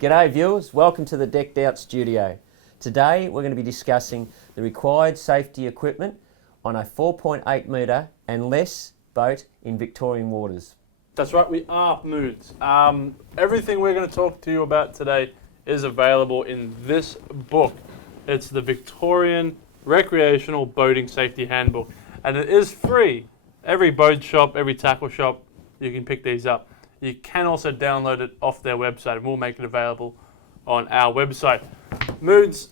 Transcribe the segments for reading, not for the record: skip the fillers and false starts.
G'day viewers, welcome to the Decked Out Studio. Today we're going to be discussing the required safety equipment on a 4.8 metre and less boat in Victorian waters. That's right, we are moods. Everything we're going to talk to you about today is available in this book. It's the Victorian Recreational Boating Safety Handbook, and it is free. Every boat shop, every tackle shop, you can pick these up. You can also download it off their website, and we'll make it available on our website. Moods,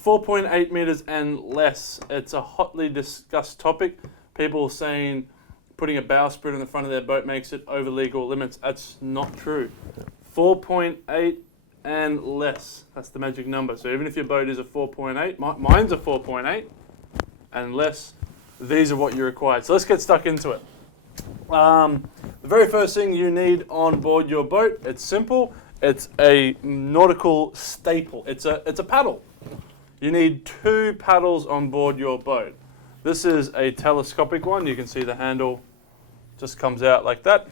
4.8 metres and less. It's a hotly discussed topic. People saying putting a bowsprit on the front of their boat makes it over legal limits. That's not true. 4.8 and less. That's the magic number. So even if your boat is a 4.8, mine's a 4.8 and less, these are what you require. So let's get stuck into it. The very first thing you need on board your boat, it's simple. It's a nautical staple. It's a paddle. You need 2 paddles on board your boat. This is a telescopic one. You can see the handle just comes out like that.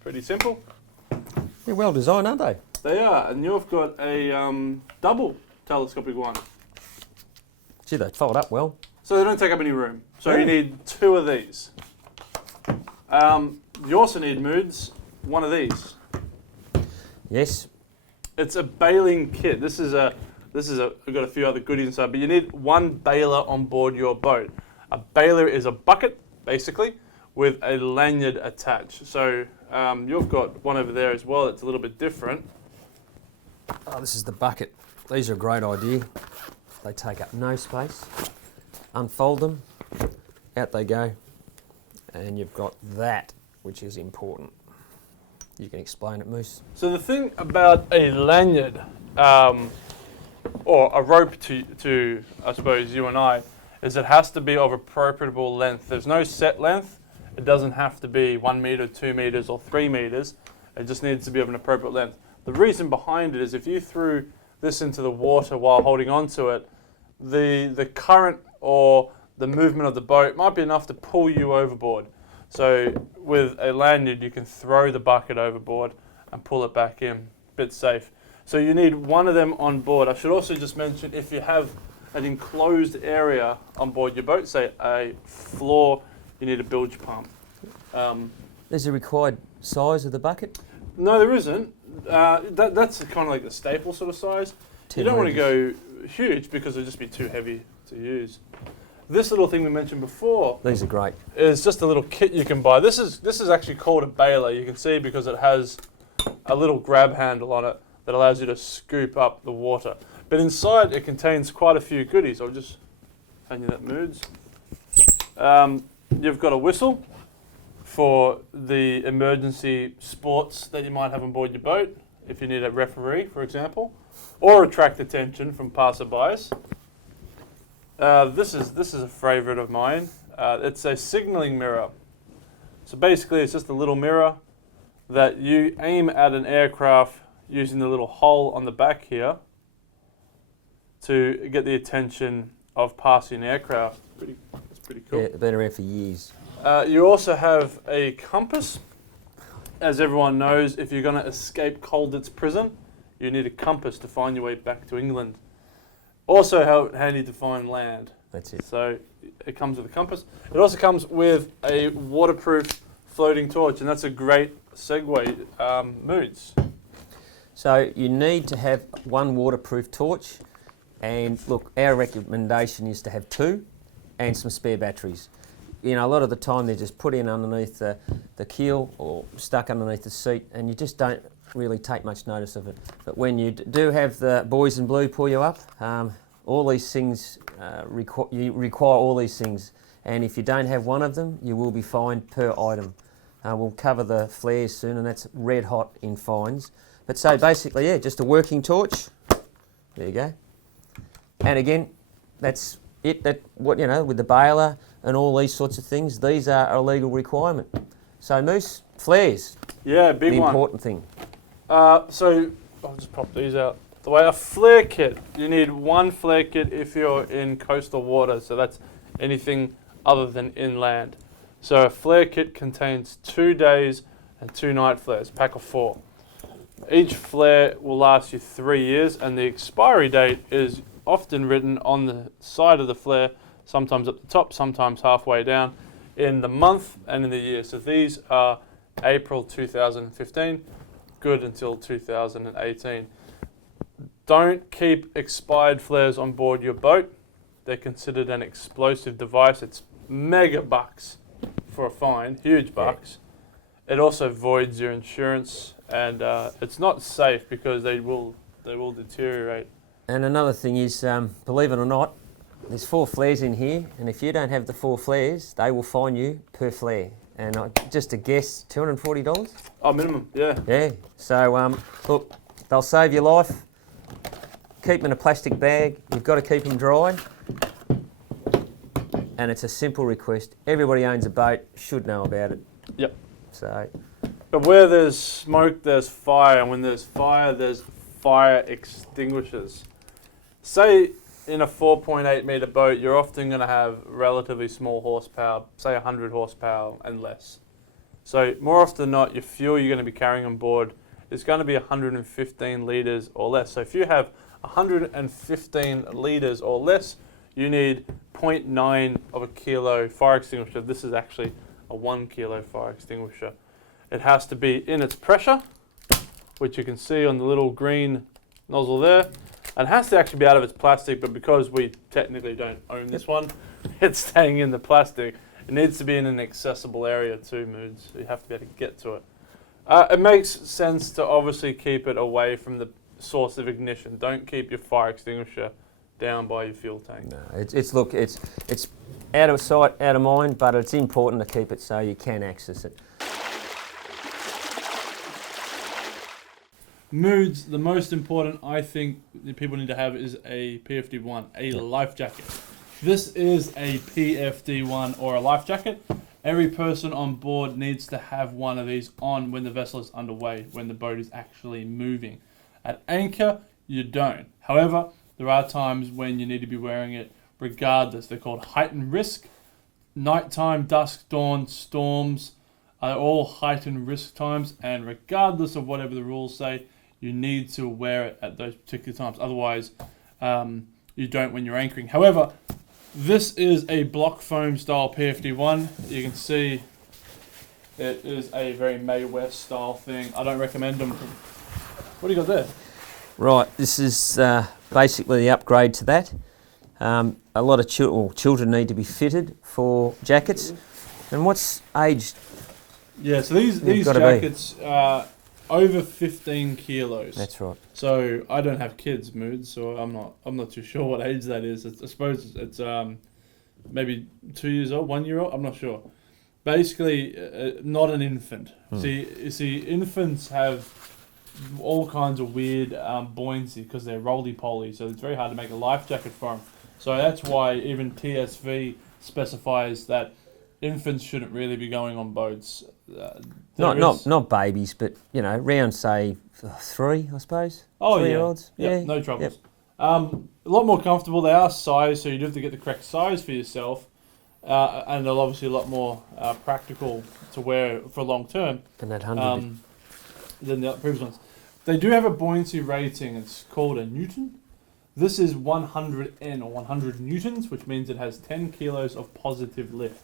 Pretty simple. They're well designed, aren't they? They are, and you've got a double telescopic one. Gee, they fold up well. So they don't take up any room. So you need 2 of these. You also need, Moods, one of these. Yes. It's a bailing kit. We've got a few other goodies inside, but you need 1 bailer on board your boat. A bailer is a bucket, basically, with a lanyard attached. So you've got one over there as well. It's a little bit different. Oh, this is the bucket. These are a great idea. They take up no space. Unfold them, out they go. And you've got that, which is important. You can explain it, Moose. So the thing about a lanyard, or a rope to I suppose you and I, is it has to be of appropriable length. There's no set length. It doesn't have to be 1 metre, 2 metres or 3 metres. It just needs to be of an appropriate length. The reason behind it is if you threw this into the water while holding on to it, the current or the movement of the boat might be enough to pull you overboard. So with a lanyard, you can throw the bucket overboard and pull it back in, bit safe. So you need 1 of them on board. I should also just mention, if you have an enclosed area on board your boat, say a floor, you need a bilge pump. There's a required size of the bucket? No, there isn't. That's kind of like the staple sort of size. You don't want to go huge because it'll just be too heavy to use. This little thing we mentioned before. These are great. Is just a little kit you can buy. This is actually called a bailer. You can see because it has a little grab handle on it that allows you to scoop up the water. But inside it contains quite a few goodies. I'll just hand you that, Moods. You've got a whistle for the emergency sports that you might have on board your boat, if you need a referee, for example, or attract attention from passerbys. This is a favourite of mine. It's a signalling mirror. So basically it's just a little mirror that you aim at an aircraft using the little hole on the back here to get the attention of passing aircraft. It's pretty cool. Yeah, been around for years. You also have a compass. As everyone knows, if you're going to escape Colditz prison, you need a compass to find your way back to England. Also handy to find land. That's it. So it comes with a compass. It also comes with a waterproof floating torch, and that's a great segue, Moods. So you need to have 1 waterproof torch, and look, our recommendation is to have 2 and some spare batteries. You know, a lot of the time they're just put in underneath the keel or stuck underneath the seat, and you just don't really take much notice of it. But when you do have the boys in blue pull you up, all these things you require all these things, and if you don't have 1 of them, you will be fined per item. We'll cover the flares soon, and that's red hot in fines. But so basically, yeah, just a working torch. There you go. And again, that's it. With the bailer and all these sorts of things, these are a legal requirement. So Moose, flares. Yeah, big the one. Important thing. So I'll just pop these out the way. A flare kit. You need 1 flare kit if you're in coastal waters. So that's anything other than inland. So a flare kit contains 2 days and 2 night flares, pack of 4. Each flare will last you 3 years, and the expiry date is often written on the side of the flare, sometimes at the top, sometimes halfway down, in the month and in the year. So these are April 2015, good until 2018. Don't keep expired flares on board your boat. They're considered an explosive device. It's mega bucks for a fine, huge bucks. It also voids your insurance, and it's not safe because they will deteriorate. And another thing is, believe it or not, there's 4 flares in here, and if you don't have the 4 flares, they will fine you per flare. And just a guess, $240? Oh, minimum, yeah. Yeah. So look, they'll save your life. Keep them in a plastic bag. You've got to keep them dry. And it's a simple request. Everybody owns a boat, should know about it. Yep. So. But where there's smoke, there's fire, and when there's fire extinguishers. Say in a 4.8 metre boat, you're often going to have relatively small horsepower, say 100 horsepower and less. So more often than not, your fuel you're going to be carrying on board is going to be 115 litres or less. So if you have 115 litres or less, you need 0.9 of a kilo fire extinguisher. This is actually a 1 kilo fire extinguisher. It has to be in its pressure, which you can see on the little green nozzle there. And it has to actually be out of its plastic, but because we technically don't own this one, it's staying in the plastic. It needs to be in an accessible area too, Moods. So you have to be able to get to it. It makes sense to obviously keep it away from the source of ignition. Don't keep your fire extinguisher down by your fuel tank. No, it's out of sight, out of mind, but it's important to keep it so you can access it. Moods, the most important I think that people need to have is a PFD1, a life jacket. This is a PFD1 or a life jacket. Every person on board needs to have one of these on when the vessel is underway, when the boat is actually moving. At anchor, you don't. However, there are times when you need to be wearing it regardless. They're called heightened risk. Nighttime, dusk, dawn, storms are all heightened risk times, and regardless of whatever the rules say, you need to wear it at those particular times. Otherwise, you don't when you're anchoring. However, this is a block foam style PFD1. You can see it is a very Mae West style thing. I don't recommend them. What do you got there? Right, this is basically the upgrade to that. A lot of children need to be fitted for jackets. And what's aged? Yeah, so these jackets are over 15 kilos. That's right. So I don't have kids, Moods, so I'm not too sure what age that is. I suppose it's maybe 2 years old, 1 year old. I'm not sure. Basically, not an infant. See, infants have all kinds of weird buoyancy because they're roly-poly, so it's very hard to make a life jacket for them. So that's why even TSV specifies that infants shouldn't really be going on boats. Not babies, but around say 3, I suppose. Oh, 3-year-olds. Yeah, no troubles. A lot more comfortable. They are sized, so you do have to get the correct size for yourself, and they're obviously a lot more practical to wear for long term. And that 100. Than the previous ones. They do have a buoyancy rating. It's called a Newton. This is 100N or 100 newtons, which means it has 10 kilos of positive lift.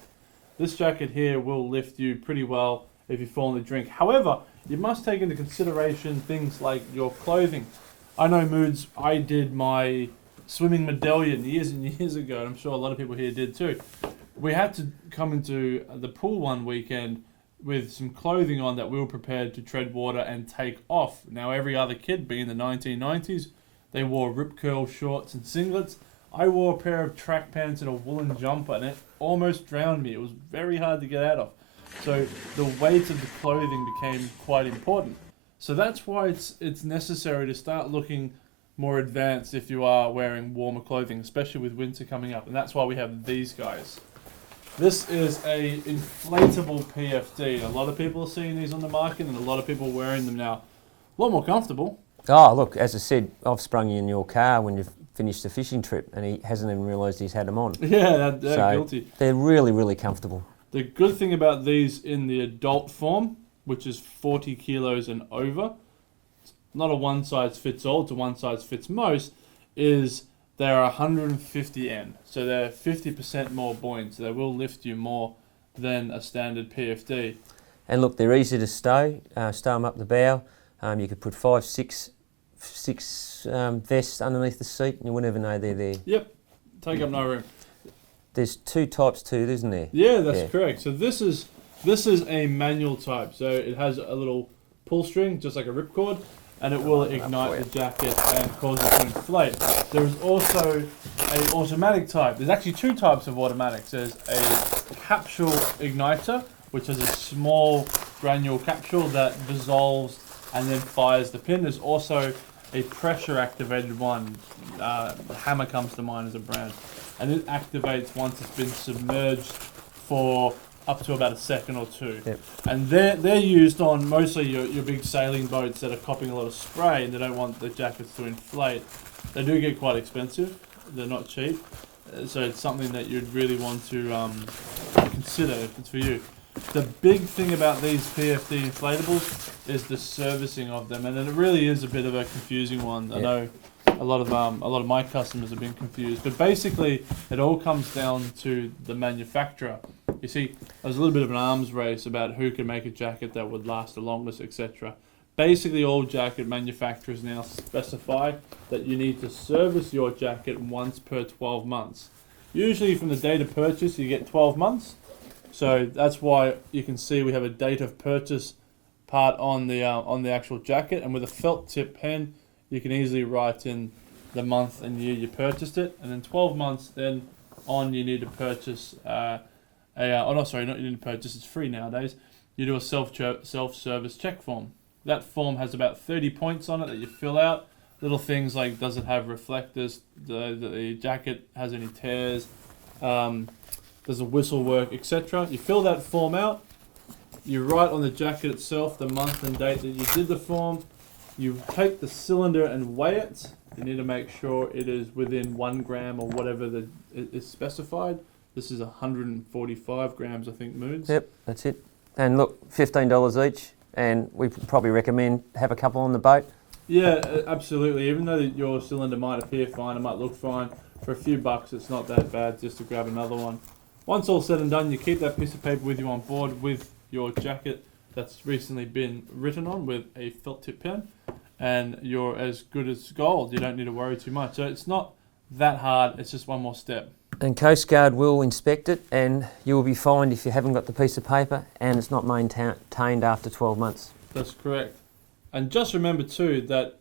This jacket here will lift you pretty well if you fall in the drink. However, you must take into consideration things like your clothing. I know, Moods, I did my swimming medallion years and years ago, and I'm sure a lot of people here did too. We had to come into the pool one weekend with some clothing on that we were prepared to tread water and take off. Now, every other kid, being the 1990s, they wore rip curl shorts and singlets. I wore a pair of track pants and a woolen jumper, and it almost drowned me. It was very hard to get out of. So the weight of the clothing became quite important. So that's why it's necessary to start looking more advanced if you are wearing warmer clothing, especially with winter coming up. And that's why we have these guys. This is a inflatable PFD. A lot of people are seeing these on the market, and a lot of people are wearing them now. A lot more comfortable. Oh, look, as I said, I've sprung you in your car when you've finished the fishing trip, and he hasn't even realised he's had them on. Yeah, they're so guilty. They're really, really comfortable. The good thing about these in the adult form, which is 40 kilos and over, it's not a one size fits all, it's a one size fits most, is they're 150 N. So they're 50% more buoyant, so they will lift you more than a standard PFD. And look, they're easy to stow them up the bow. You could put six vests underneath the seat and you wouldn't even know they're there. Yep, take up no room. There's two types too, isn't there? Yeah, that's correct. So this is a manual type. So it has a little pull string, just like a ripcord, and it will ignite the jacket and cause it to inflate. There is also an automatic type. There's actually two types of automatics. There's a capsule igniter, which is a small granule capsule that dissolves and then fires the pin. There's also a pressure activated one. Hammer comes to mind as a brand. And it activates once it's been submerged for up to about a second or two. Yep. And they're used on mostly your big sailing boats that are copping a lot of spray and they don't want the jackets to inflate. They do get quite expensive. They're not cheap. So it's something that you'd really want to consider if it's for you. The big thing about these PFD inflatables is the servicing of them, and it really is a bit of a confusing one. I know a lot of my customers have been confused, but basically it all comes down to the manufacturer. You see, there's a little bit of an arms race about who can make a jacket that would last the longest, etc. Basically, all jacket manufacturers now specify that you need to service your jacket once per 12 months. Usually from the date of purchase, you get 12 months. So that's why you can see we have a date of purchase part on the actual jacket, and with a felt tip pen, you can easily write in the month and year you purchased it, and then 12 months then on you need to purchase you need to purchase, it's free nowadays. You do a self-service check form. That form has about 30 points on it that you fill out. Little things like, does it have reflectors, the jacket has any tears, does the whistle work, etc. You fill that form out, you write on the jacket itself the month and date that you did the form, you take the cylinder and weigh it. You need to make sure it is within 1 gram or whatever is specified. This is 145 grams, I think, moods. Yep, that's it. And look, $15 each, and we probably recommend have a couple on the boat. Yeah, absolutely. Even though your cylinder might appear fine, it might look fine, for a few bucks it's not that bad just to grab another one. Once all said and done, you keep that piece of paper with you on board with your jacket that's recently been written on with a felt tip pen, and you're as good as gold. You don't need to worry too much. So it's not that hard, it's just one more step. And Coast Guard will inspect it, and you will be fined if you haven't got the piece of paper and it's not maintained after 12 months. That's correct. And just remember too that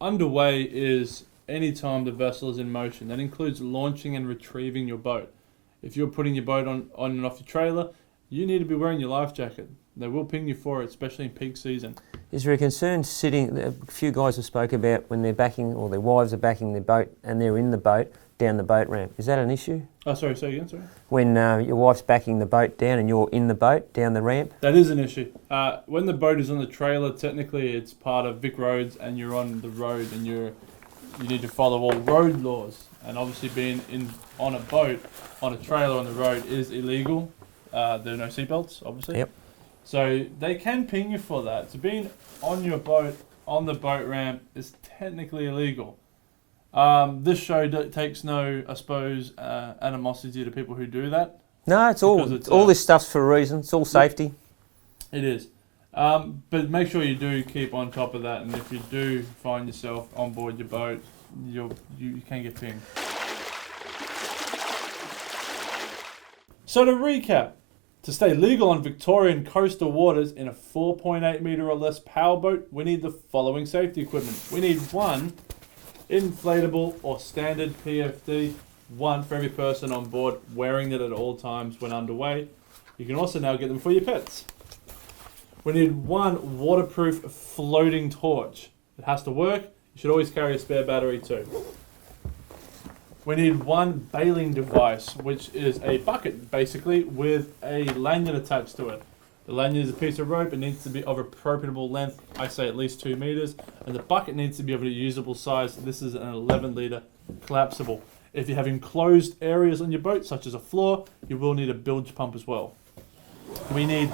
underway is any time the vessel is in motion. That includes launching and retrieving your boat. If you're putting your boat on and off your trailer, you need to be wearing your life jacket. They will ping you for it, especially in peak season. Is there a concern sitting, a few guys have spoke about when they're backing, or their wives are backing their boat and they're in the boat, down the boat ramp. Is that an issue? Oh, sorry, say again, sorry. When your wife's backing the boat down and you're in the boat, down the ramp? That is an issue. When the boat is on the trailer, technically it's part of Vic Roads and you're on the road and you need to follow all road laws. And obviously being on a boat, on a trailer on the road is illegal. There are no seatbelts, obviously. Yep. So they can ping you for that. So being on your boat, on the boat ramp, is technically illegal. This show takes no, I suppose, animosity to people who do that. No, it's all this stuff's for a reason. It's all safety. It is. But make sure you do keep on top of that, and if you do find yourself on board your boat, you can get pinged. So to recap, to stay legal on Victorian coastal waters in a 4.8 metre or less powerboat, we need the following safety equipment. We need one inflatable or standard PFD, one for every person on board, wearing it at all times when underway. You can also now get them for your pets. We need one waterproof floating torch. It has to work. You should always carry a spare battery too. We need one bailing device, which is a bucket basically with a lanyard attached to it. The lanyard is a piece of rope. It needs to be of appropriable length. I say at least 2 meters. And the bucket needs to be of a usable size. This is an 11 litre collapsible. If you have enclosed areas on your boat, such as a floor, you will need a bilge pump as well. We need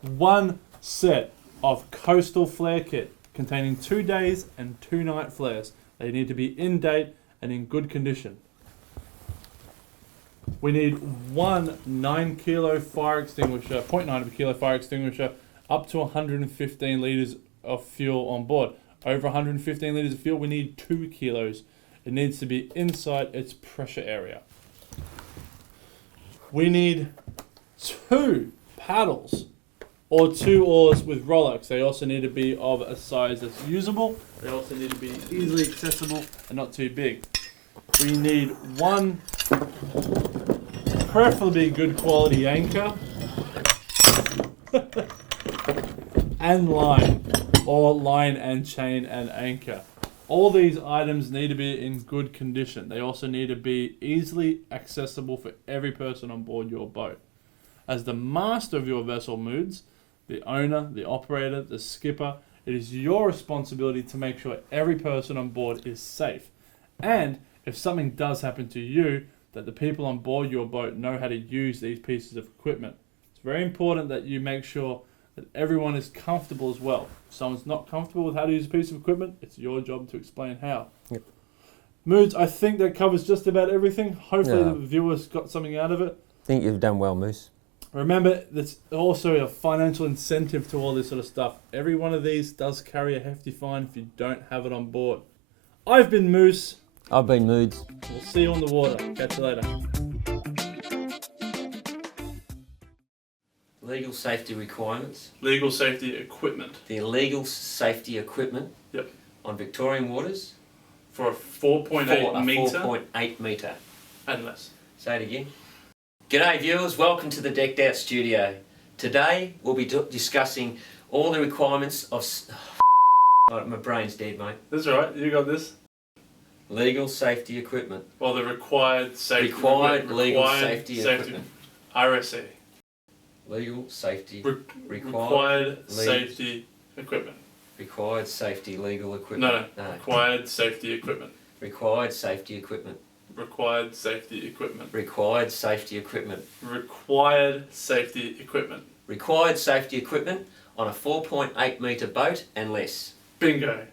one set of coastal flare kit. containing 2 days and 2 night flares. They need to be in date and in good condition. We need one 9 kilo fire extinguisher, 0.9 of a kilo fire extinguisher, up to 115 litres of fuel on board. Over 115 litres of fuel, we need 2 kilos. It needs to be inside its pressure area. We need 2 paddles or 2 oars with rowlocks. They also need to be of a size that's usable. They also need to be easily accessible and not too big. We need one preferably good quality anchor and line, or line and chain and anchor. All these items need to be in good condition. They also need to be easily accessible for every person on board your boat. As the master of your vessel moods, the owner, the operator, the skipper, it is your responsibility to make sure every person on board is safe. And if something does happen to you, that the people on board your boat know how to use these pieces of equipment. It's very important that you make sure that everyone is comfortable as well. If someone's not comfortable with how to use a piece of equipment, it's your job to explain how. Yep. Moods, I think that covers just about everything. Hopefully the viewers got something out of it. I think you've done well, Moose. Remember, there's also a financial incentive to all this sort of stuff. Every one of these does carry a hefty fine if you don't have it on board. I've been Moose. I've been Moods. We'll see you on the water. Catch you later. Legal safety requirements. Legal safety equipment. The illegal safety equipment. Yep. On Victorian waters. For a 4.8 metre. 4.8 metre. And less. Say it again. G'day viewers, welcome to the Decked Out Studio. Today we'll be discussing all the requirements of... Oh, my brain's dead, mate. That's alright, you got this. Legal safety equipment. Well, the required safety required legal safety equipment. RSE. Legal safety required safety equipment. Required safety legal equipment. No. Required safety equipment. Required safety equipment. Required safety equipment. Required safety equipment. Required safety equipment. Required safety equipment on a 4.8 metre boat and less. Bingo.